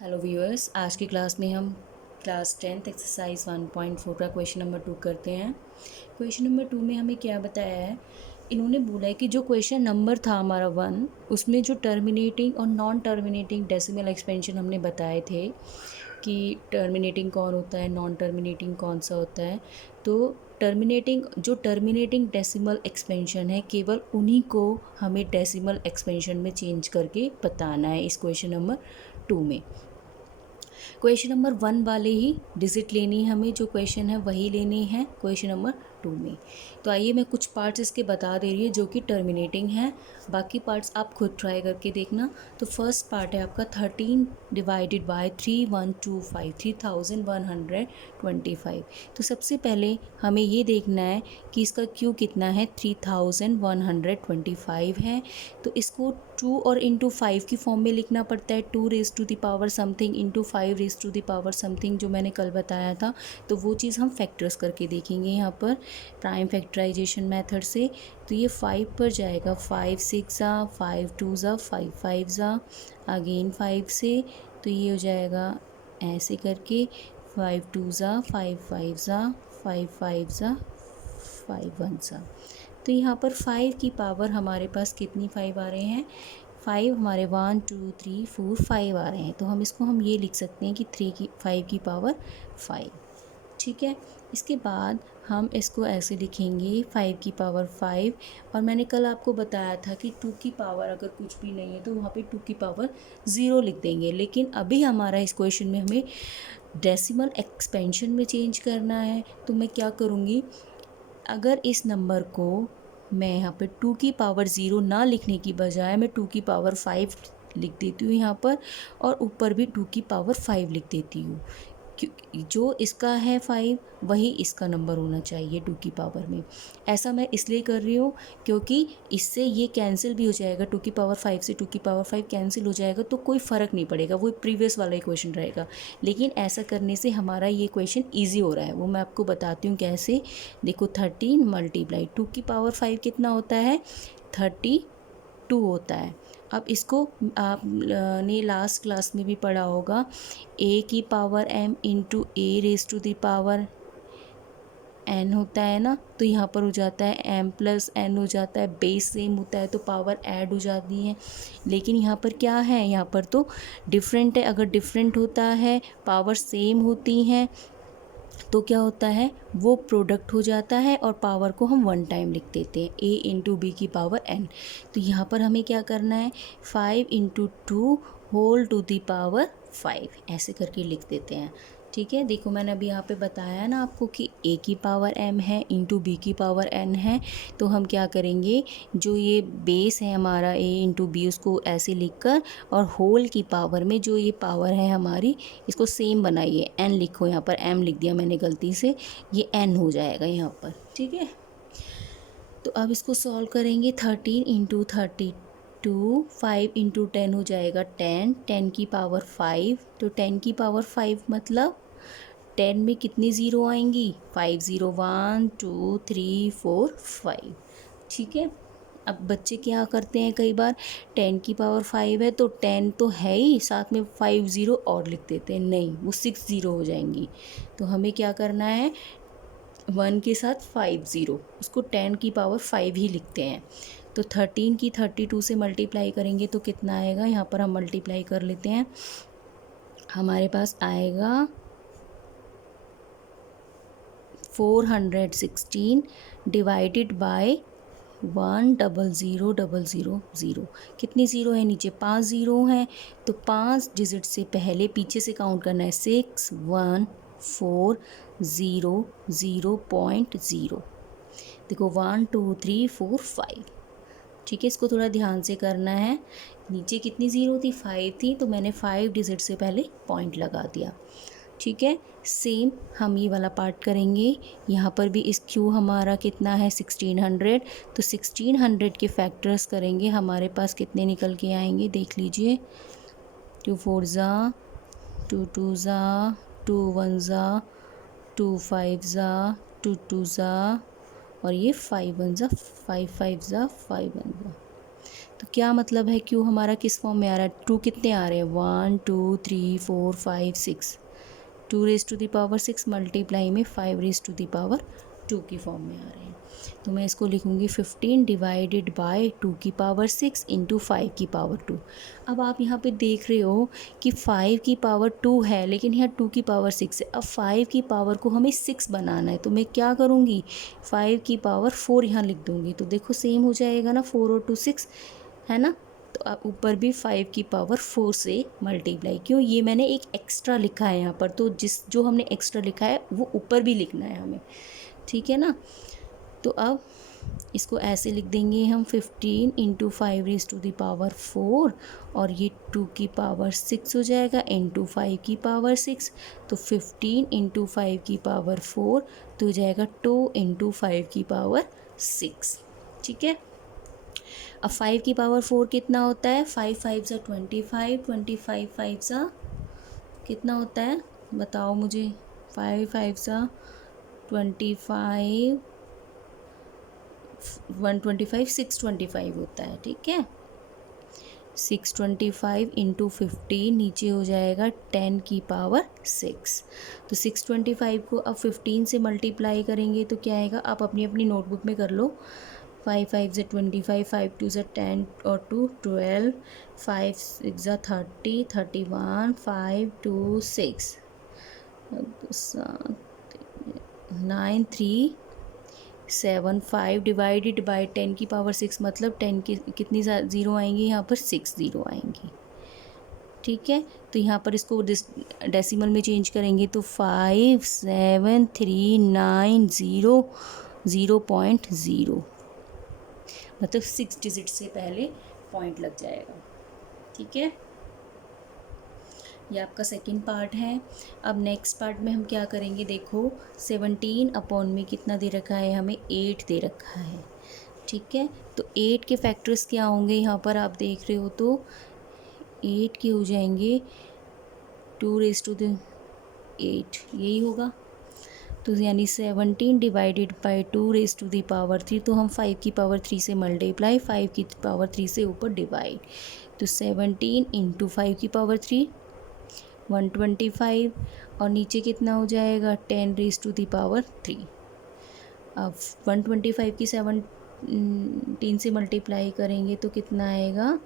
Hello viewers, आज की class में हम क्लास 10th एक्सरसाइज 1.4 का क्वेश्चन नंबर 2 करते हैं। क्वेश्चन नंबर 2 में हमें क्या बताया है, इन्होंने बोला है कि जो क्वेश्चन नंबर था हमारा 1, उसमें जो टर्मिनेटिंग और नॉन टर्मिनेटिंग डेसिमल एक्सपेंशन हमने बताए थे कि टर्मिनेटिंग कौन होता है, नॉन टर्मिनेटिंग कौन सा होता है। तो टर्मिनेटिंग डेसिमल एक्सपेंशन है, केवल उन्हीं को हमें डेसिमल एक्सपेंशन में चेंज करके बताना है इस क्वेश्चन नंबर 2 में। क्वेश्चन नंबर 1 वाले ही डिजिट लेनी है, हमें जो क्वेश्चन है वही लेनी है क्वेश्चन नंबर 2 में। तो आइए मैं कुछ पार्ट्स इसके बता दे रही हूँ जो कि टर्मिनेटिंग है, बाकी पार्ट्स आप खुद ट्राई करके देखना। तो फर्स्ट पार्ट है आपका 13 डिवाइडेड बाय 3125 3125। तो सबसे पहले हमें ये देखना है कि इसका क्यू कितना है, 3125 है। तो इसको 2 और इंटू 5 की फॉर्म में लिखना पड़ता है, 2 raise to the power something into 5 raise to the power something, जो मैंने कल बताया था। तो वो चीज़ हम फैक्टर्स करके देखेंगे यहाँ पर प्राइम फैक्टराइजेशन मेथड से। तो ये 5 पर जाएगा, 5 6 ज़ा, 5 2 ज़ा, 5 5 ज़ा, अगेन 5 से। तो ये हो जाएगा ऐसे करके 5 2 ज़ा, 5 5 ज़ा, 5 5 ज़ा, 5 1 ज़ा। तो यहाँ पर 5 की पावर हमारे पास कितनी 5 आ रहे हैं, 5 हमारे 1 2 3 4 5 आ रहे हैं। तो हम ये लिख सकते हैं कि 5 की पावर 5। ठीक है, इसके बाद हम इसको ऐसे लिखेंगे 5 की पावर 5। और मैंने कल आपको बताया था कि 2 की पावर अगर कुछ भी नहीं है तो वहाँ पे 2 की पावर 0 लिख देंगे। लेकिन अभी हमारा इस क्वेश्चन में हमें डेसिमल एक्सपेंशन में चेंज करना है। तो मैं क्या करूँगी, अगर इस नंबर को मैं यहाँ पे 2 की पावर 0 ना लिखने की बजाय मैं 2 की पावर 5 लिख देती हूँ यहाँ पर, और ऊपर भी 2 की पावर 5 लिख देती हूँ। जो इसका है 5 वही इसका नंबर होना चाहिए 2 की पावर में। ऐसा मैं इसलिए कर रही हूँ क्योंकि इससे ये कैंसिल भी हो जाएगा, 2 की पावर 5 से 2 की पावर 5 कैंसिल हो जाएगा, तो कोई फ़र्क नहीं पड़ेगा, वो प्रीवियस वाला ही क्वेश्चन रहेगा। लेकिन ऐसा करने से हमारा ये क्वेश्चन ईजी हो रहा है, वो मैं आपको बताती हूँ कैसे। देखो 13 मल्टीप्लाई 2 की पावर 5 कितना होता है, 32 होता है। अब इसको आपने लास्ट क्लास में भी पढ़ा होगा, ए की power m into a raise to the power n होता है ना। तो यहाँ पर हो जाता है m प्लस n हो जाता है, बेस सेम होता है तो पावर ऐड हो जाती है। लेकिन यहाँ पर क्या है, यहाँ पर तो डिफरेंट है। अगर डिफरेंट होता है, पावर सेम होती हैं, तो क्या होता है, वो प्रोडक्ट हो जाता है और पावर को हम 1 टाइम लिख देते हैं, a इंटू बी की पावर n। तो यहाँ पर हमें क्या करना है, 5 इंटू 2 होल टू दी पावर 5 ऐसे करके लिख देते हैं। ठीक है, देखो मैंने अभी यहाँ पे बताया ना आपको कि a की पावर m है इंटू बी की पावर n है। तो हम क्या करेंगे, जो ये बेस है हमारा a इंटू बी, उसको ऐसे लिखकर, और होल की पावर में जो ये पावर है हमारी, इसको सेम बनाइए, n लिखो, यहाँ पर m लिख दिया मैंने गलती से, ये n हो जाएगा यहाँ पर। ठीक है, तो अब इसको सॉल्व करेंगे, 13 इंटू 32, 5 इंटू 10 हो जाएगा 10, 10 की पावर 5। तो 10 की पावर 5 मतलब 10 में कितनी ज़ीरो आएंगी, 5 ज़ीरो, 1 2 3 4 5। ठीक है, अब बच्चे क्या करते हैं, कई बार 10 की पावर 5 है तो 10 तो है ही, साथ में 5 ज़ीरो और लिख देते हैं, नहीं वो 6 ज़ीरो हो जाएंगी। तो हमें क्या करना है, 1 के साथ 5 ज़ीरो, उसको 10 की पावर 5 ही लिखते हैं। तो 13 की 32 से मल्टीप्लाई करेंगे तो कितना आएगा, यहाँ पर हम मल्टीप्लाई कर लेते हैं, हमारे पास आएगा 416 डिवाइडेड बाय 1000000। कितनी ज़ीरो है नीचे, 5 ज़ीरो हैं। तो 5 डिजिट से पहले पीछे से काउंट करना है, 6 1 4 0 0.0। देखो 1 2 3 4 5। ठीक है, इसको थोड़ा ध्यान से करना है। नीचे कितनी ज़ीरो थी, 5 थी, तो मैंने 5 डिजिट से पहले पॉइंट लगा दिया। ठीक है, सेम हम ये वाला पार्ट करेंगे। यहाँ पर भी इस क्यू हमारा कितना है, 1600। तो 1600 के फैक्टर्स करेंगे, हमारे पास कितने निकल के आएंगे, देख लीजिए, 2 4 ज़ा, 2 2 ज़ा, 2 1 ज़ा, 2 5 ज़ा, 2 2 ज़ा, और ये 5 1 ज़ा, 5 5 ज़ा, 5 1 ज़ा। तो क्या मतलब है क्यू हमारा किस फॉर्म में आ रहा है, टू कितने आ रहे हैं, 1 2 3 4 5 6, 2 raise to the power 6 multiply में 5 रेज टू द पावर 2 की फॉर्म में आ रहे हैं। तो मैं इसको लिखूंगी 15 डिवाइडेड बाय 2 की पावर 6 इंटू 5 की पावर 2। अब आप यहाँ पे देख रहे हो कि 5 की पावर 2 है लेकिन यहाँ 2 की पावर 6 है। अब 5 की पावर को हमें 6 बनाना है, तो मैं क्या करूँगी, 5 की पावर 4 यहाँ लिख दूँगी। तो देखो सेम हो जाएगा ना, 4 और 2 6 है ना। तो आप ऊपर भी 5 की पावर 4 से मल्टीप्लाई, क्यों, ये मैंने एक एक्स्ट्रा लिखा है यहाँ पर, तो जो हमने एक्स्ट्रा लिखा है वो ऊपर भी लिखना है हमें, ठीक है ना। तो अब इसको ऐसे लिख देंगे हम 15 into 5 raise to the power 4 और ये 2 की पावर 6 हो जाएगा इंटू 5 की पावर 6। तो 15 इंटू 5 की पावर 4 तो हो जाएगा 2 इंटू 5 की पावर 6, ठीक है। अब 5 की पावर 4 कितना होता है, 5 5 ज़ा 25, 25 5 ज़ा कितना होता है बताओ मुझे, 5 5 ज़ा 25, 125, 625 होता है, ठीक है। 625 इंटू 15 नीचे हो जाएगा 10 की पावर 6। तो 625 को अब 15 से मल्टीप्लाई करेंगे तो क्या आएगा, आप अपनी अपनी नोटबुक में कर लो। 5 5 ज़ा 25, 5 2 ज़ा 10 और 2 12, 5 6 ज़ा 30, 31, 5 2 6, 9 3 7 5 डिवाइडेड बाय 10 की पावर 6, मतलब 10 की कितनी ज़ीरो आएंगी, यहाँ पर 6 ज़ीरो आएंगी, ठीक है। तो यहाँ पर इसको डेसिमल में चेंज करेंगे तो 5 7 3 9 0 0.0, मतलब 6 डिजिट से पहले पॉइंट लग जाएगा, ठीक है। ये आपका सेकंड पार्ट है। अब नेक्स्ट पार्ट में हम क्या करेंगे, देखो 17 अपॉन में कितना दे रखा है, हमें 8 दे रखा है, ठीक है। तो 8 के फैक्टर्स क्या होंगे, यहाँ पर आप देख रहे हो तो 8 के हो जाएंगे 2 रेज टू द 8, यही होगा। तो यानी 17 divided by 2 raise to the power 3, तो हम 5 की पावर 3 से मल्टीप्लाई, 5 की पावर 3 से ऊपर डिवाइड, तो 17 इंटू 5 की पावर 3 125 और नीचे कितना हो जाएगा 10 रेज टू द पावर 3। अब 125 की 17 से मल्टीप्लाई करेंगे तो कितना आएगा,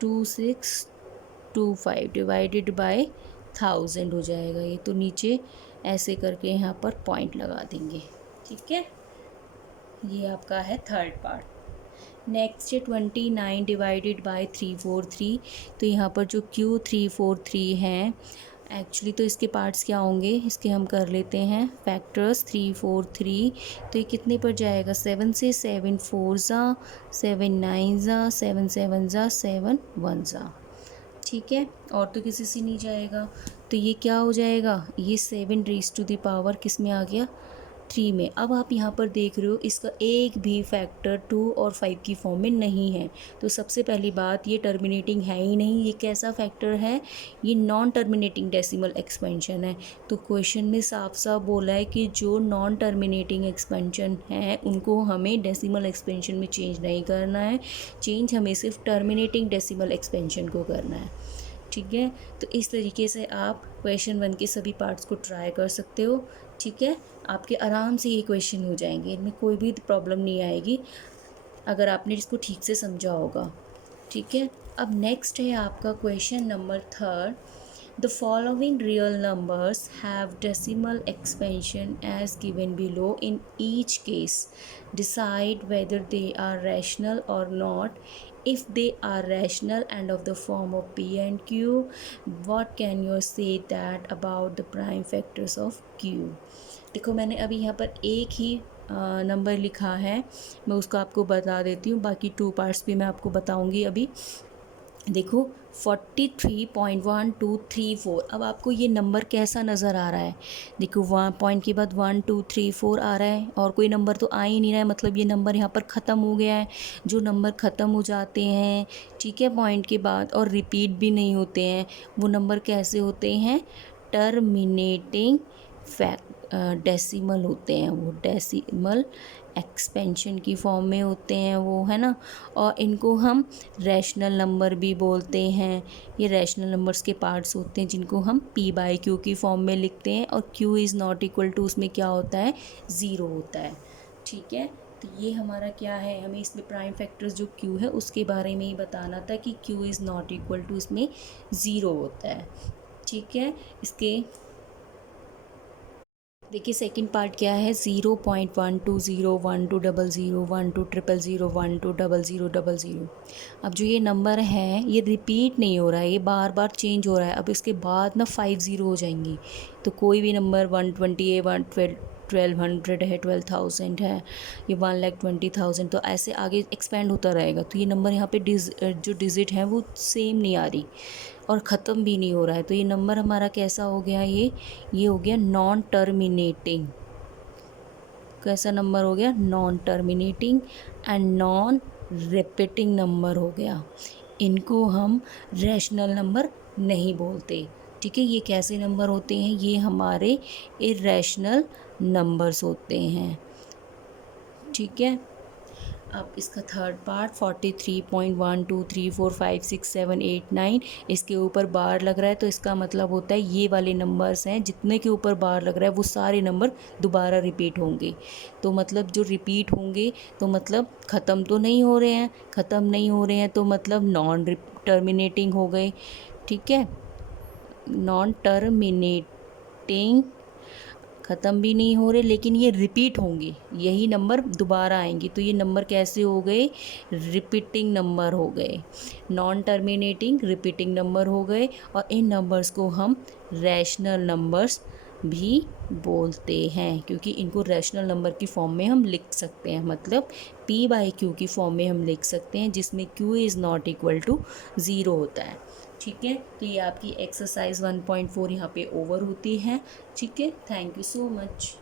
2625 डिवाइडेड बाय 1000 हो जाएगा ये। तो नीचे ऐसे करके यहाँ पर पॉइंट लगा देंगे, ठीक है। ये आपका है थर्ड पार्ट। नेक्स्ट है 29 डिवाइडेड बाय 343। तो यहाँ पर जो Q343 हैं, एक्चुअली तो इसके पार्ट्स क्या होंगे, इसके हम कर लेते हैं फैक्टर्स। 343 तो ये कितने पर जाएगा, 7 से 7 4 ज़ा 7 9 ज़ा 7 7 ज़ा 7 1 ज़ा, ठीक है। और तो किसी से नहीं जाएगा, तो ये क्या हो जाएगा, ये 7 रेज टू द पावर किस में आ गया, 3 में। अब आप यहाँ पर देख रहे हो इसका एक भी फैक्टर 2 और 5 की फॉर्म में नहीं है। तो सबसे पहली बात, ये टर्मिनेटिंग है ही नहीं। ये कैसा फैक्टर है, ये नॉन टर्मिनेटिंग डेसिमल एक्सपेंशन है। तो क्वेश्चन में साफ साफ बोला है कि जो नॉन टर्मिनेटिंग एक्सपेंशन है उनको हमें डेसिमल एक्सपेंशन में चेंज नहीं करना है, चेंज हमें सिर्फ टर्मिनेटिंग डेसिमल एक्सपेंशन को करना है, ठीक है। तो इस तरीके से आप क्वेश्चन 1 के सभी पार्ट्स को ट्राई कर सकते हो, ठीक है। आपके आराम से ये क्वेश्चन हो जाएंगे, इनमें कोई भी प्रॉब्लम नहीं आएगी अगर आपने इसको ठीक से समझा होगा, ठीक है। अब नेक्स्ट है आपका question number 3। The following real numbers have decimal expansion as given below, in each case decide whether they are rational or not. If they are rational and of the form of P and Q, what can you say that about the prime factors of Q? देखो मैंने अभी यहाँ पर एक ही number लिखा है, मैं उसको आपको बता देती हूँ, बाकी 2 पार्ट्स भी मैं आपको बताऊँगी अभी। देखो 43.1234। अब आपको ये नंबर कैसा नज़र आ रहा है, देखो 1 पॉइंट के बाद 1 2 3 4 आ रहा है और कोई नंबर तो आ ही नहीं रहा है, मतलब ये नंबर यहाँ पर ख़त्म हो गया है। जो नंबर ख़त्म हो जाते हैं, ठीक है, पॉइंट के बाद और रिपीट भी नहीं होते हैं, वो नंबर कैसे होते हैं, टर्मिनेटिंग डेसिमल होते हैं, वो डेसिमल एक्सपेंशन की फॉर्म में होते हैं वो, है ना। और इनको हम रैशनल नंबर भी बोलते हैं। ये रैशनल नंबर्स के पार्ट्स होते हैं जिनको हम p/q की फॉर्म में लिखते हैं, और q is not equal to उसमें क्या होता है, 0 होता है। ठीक है, तो ये हमारा क्या है, हमें इसमें प्राइम फैक्टर्स जो q है उसके बारे में ही बताना था कि q is not equal to इसमें 0 होता है। ठीक है, इसके देखिए सेकंड पार्ट क्या है, 0.12012012001000120000। अब जो ये नंबर है ये रिपीट नहीं हो रहा है, ये बार बार चेंज हो रहा है। अब इसके बाद ना 5 ज़ीरो हो जाएंगी, तो कोई भी नंबर 120 है, 1200 है, 12,000 है, ये 1,20,000, तो ऐसे आगे एक्सपेंड होता रहेगा। तो ये नंबर यहाँ पे जो डिजिट है वो सेम नहीं आ रही और ख़त्म भी नहीं हो रहा है। तो ये नंबर हमारा कैसा हो गया, ये हो गया नॉन टर्मिनेटिंग। कैसा नंबर हो गया, non terminating and non repeating number हो गया। इनको हम रैशनल नंबर नहीं बोलते। ठीक है, ये कैसे नंबर होते हैं, ये हमारे इरैशनल नंबर्स होते हैं। ठीक है, अब इसका थर्ड पार्ट 43.123456789, इसके ऊपर बार लग रहा है तो इसका मतलब होता है ये वाले नंबर्स हैं जितने के ऊपर बार लग रहा है वो सारे नंबर दोबारा रिपीट होंगे। तो मतलब जो रिपीट होंगे तो मतलब ख़त्म तो नहीं हो रहे हैं, ख़त्म नहीं हो रहे हैं तो मतलब नॉन टर्मिनेटिंग हो गए। ठीक है, नॉन टर्मिनेटिंग, ख़त्म भी नहीं हो रहे लेकिन ये रिपीट होंगे, यही नंबर दोबारा आएंगे। तो ये नंबर कैसे हो गए, रिपीटिंग नंबर हो गए, नॉन टर्मिनेटिंग रिपीटिंग नंबर हो गए। और इन नंबर्स को हम रैशनल नंबर्स भी बोलते हैं, क्योंकि इनको रैशनल नंबर की फॉर्म में हम लिख सकते हैं, मतलब p/q की फॉर्म में हम लिख सकते हैं, जिसमें q is not equal to 0 होता है। ठीक है, तो ये आपकी एक्सरसाइज 1.4 यहाँ पे ओवर होती है। ठीक है, थैंक यू सो मच।